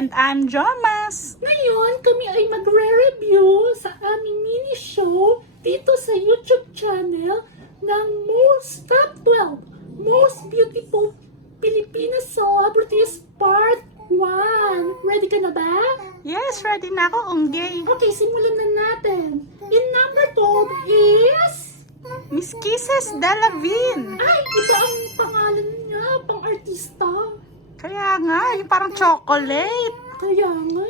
And I'm Jomas. Ngayon, kami ay magre-review sa aming mini show dito sa YouTube channel ng Top 12 Most Beautiful Filipina Celebrities Part 1. Ready ka na ba? Yes, ready na ako, Unggay. Okay, simulan na natin. In number 12 is... Miss Kisses Delavin. Ay, iba ang pangalan niya, pang-artista. Kaya nga, yung parang chocolate. Kaya nga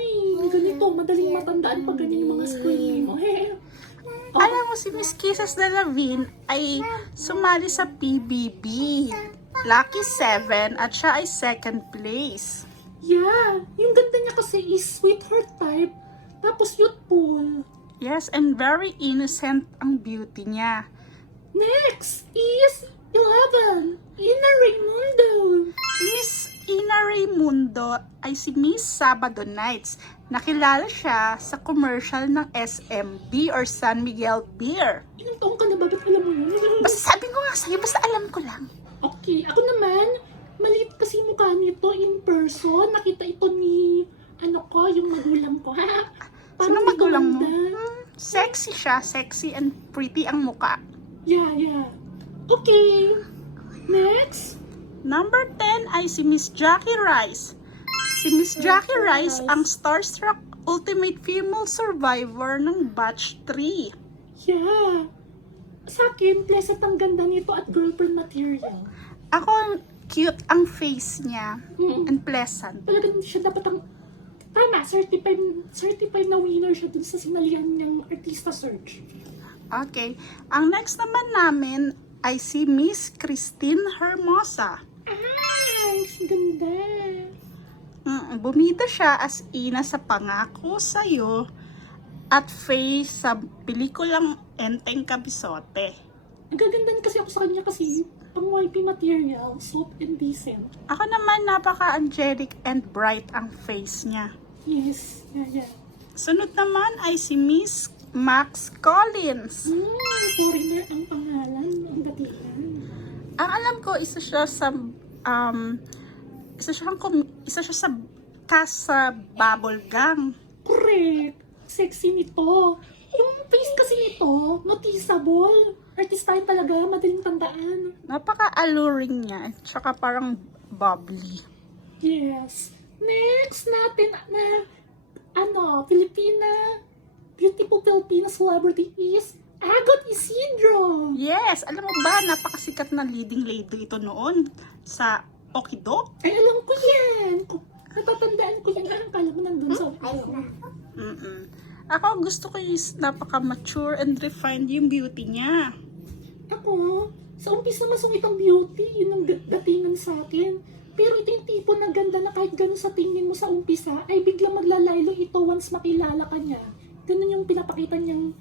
ganito, madaling matandaan pag ganyan yung mga screen mo. Alam mo, si Miss Kisses Delavin ay sumali sa PBB. Lucky 7 at siya ay second place. Yeah, yung ganda niya kasi is sweetheart type, tapos youthful. Yes, and very innocent ang beauty niya. Next is 11, Ina Raimundo. Si Miss Ina Raimundo ay si Miss Sabado Nights. Nakilala siya sa commercial ng SMB or San Miguel Beer. Ilang taong ka na ba? Ba't alam mo yun? Basta sabi ko nga sa'yo, basta alam ko lang. Okay, ako naman, maliit kasi mukha nito in person. Nakita ito ni, yung magulang ko. Sino magulang mo? ganda. Sexy siya, sexy and pretty ang muka. Yeah. Okay, next. Number 10 ay si Miss Jackie Rice. Si Miss Jackie Rice ang starstruck ultimate female survivor ng batch 3. Yeah. Sa akin, pleasant ang ganda nito at girlfriend material. Ako, cute ang face niya Mm. and pleasant. Talagang siya dapat ang tama, certified na winner siya dun sa sinalihan niyang artista search. Okay. Ang next naman namin ay si Miss Christine Hermosa. Ay, ang ganda. Bumida siya as Ina sa Pangako Sa'yo at Faye sa pelikulang Enteng Kabisote. Nagagandan kasi ako sa kanya kasi pang YP material, soft and decent. Ako naman, napaka-angelic and bright ang face niya. Yes, yeah. Sunod naman ay si Miss Max Collins. Foreigner ang pangalan, ang datingan. Ang alam ko, isa siya sa sa cast sa Bubblegum. Correct. Sexy nito. Yung face kasi nito, noticeable. Artistahin talaga, madaling tandaan. Napaka-alluring niya, tsaka parang bubbly. Yes. Next natin na, beautiful Filipina celebrity is Agot Isidro. Yes, alam mo ba, napakasikat na leading lady ito noon sa Okidok. Ay, alam ko yan. Natatandaan ko yan. Kala mo nandun sa Ako, gusto ko yung napaka-mature and refined yung beauty niya. Ako, sa umpisa masungit ang beauty. Yun ang datingan sa akin. Pero ito yung tipo ng ganda na kahit ganun sa tingin mo sa umpisa, ay biglang maglalaylo ito once makilala ka niya. Ganun yung pinapakita niyang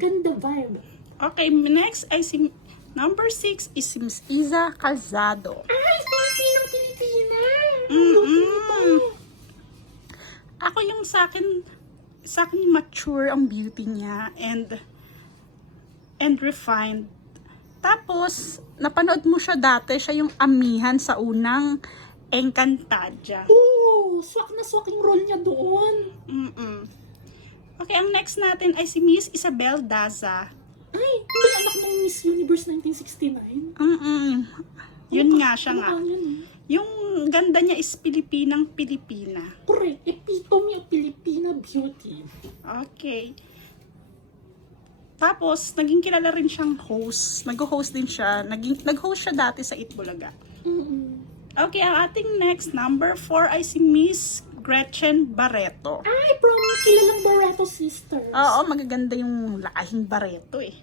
ganda vibe. Okay, next ay si number 6 is si Miss Iza Calzado. Ay, Pilipina! Ako yung sa akin mature ang beauty niya and refined. Tapos, napanood mo siya dati, siya yung amihan sa unang Encantadia. Oo, swak na swak yung role niya doon. Okay, ang next natin ay si Miss Isabel Daza. Ay, hindi anak ng Miss Universe 1969. Yun nga siya nga. Yun. Yung ganda niya is Pilipinang Pilipina. Correct. Epitome of Filipina beauty. Okay. Tapos, naging kilala rin siyang host. Nag-host din siya. Nag-host siya dati sa Itbulaga. Okay, ang ating next, number 4 ay si Miss Gretchen Barreto. Ay, from kilalang Barreto sisters. Oo, magaganda yung lahing Barreto eh.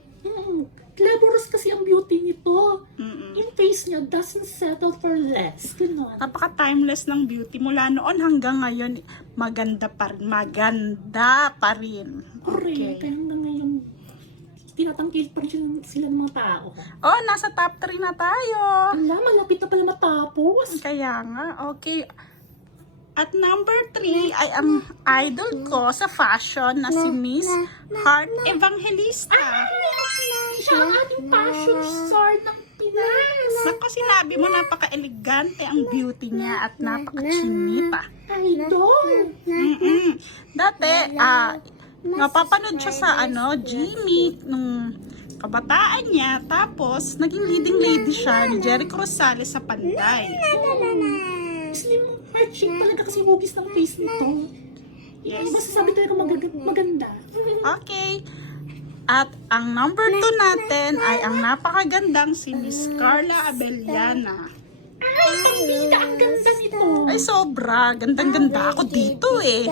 Glamorous kasi ang beauty nito. Yung face niya doesn't settle for less. Ganon. Napaka-timeless ng beauty. Mula noon hanggang ngayon, maganda pa rin. Maganda pa rin. Correct. Kaya hanggang ngayon, tinatangkil pa rin sila ng mga tao. Oh, nasa top 3 na tayo. Ala, malapit na pala matapos. Kaya nga, okay. At number 3 ay ang idol ko sa fashion na si Miss Heart Evangelista. Siya ang ating fashion star star ng Pinas. Naku, sinabi mo napaka-elegante ang beauty niya at napaka-chinita. Idol. Dati, napapanood siya sa Jimmy nung kabataan niya. Tapos, naging leading lady siya ni Jericho Rosales sa Panday. Slim heart shape talaga kasi hugis ng face nito. Yes. Ano ba sasabi talaga maganda? Okay. At ang number 2 natin ay ang napakagandang si Miss Carla Abellana. Ay, pambida, ang ganda nito. Ay, sobra. Gandang-ganda ako dito eh.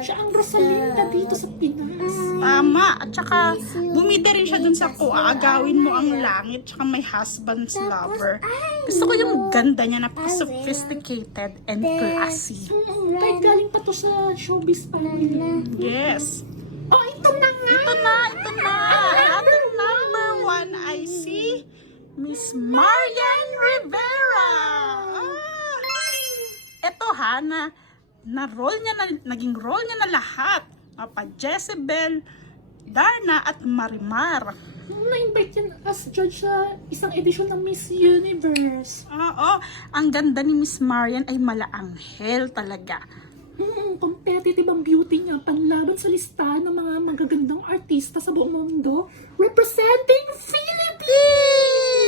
Siya ang Rosalinda dito sa Pinas. Tama. At saka, bumida rin siya dun sa Aagawin Mo Ang Langit, tsaka My Husband's Lover. Gusto ko yung ganda niya, napaka-sophisticated and classy. Kahit galing pa to sa showbiz family. Yes. Oh, ito na nga. Ito na. Ang ating number 1 ay si Miss Marian Rivera. Ito naging role niya na lahat. Mapa Jezebel, Darna at Marimar. Na-invite yan as judge sa isang edisyon ng Miss Universe. Oo, ang ganda ni Miss Marian ay malaanghel talaga. Competitive ang beauty niya panlaban sa listahan ng mga magagandang artista sa buong mundo representing Philippines!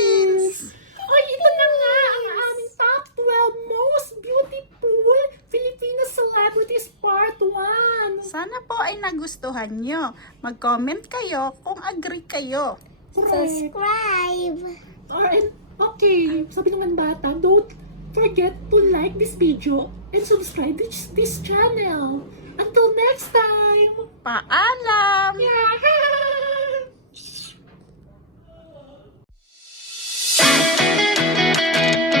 Ay, ito na nga ang aming top 12 most beautiful Filipino celebrities part 1. Sana po ay nagustuhan nyo. Mag-comment kayo kung agree kayo. Subscribe. Alright, okay. Sabi naman bata, don't forget to like this video and subscribe to this channel. Until next time! Paalam! Yeah.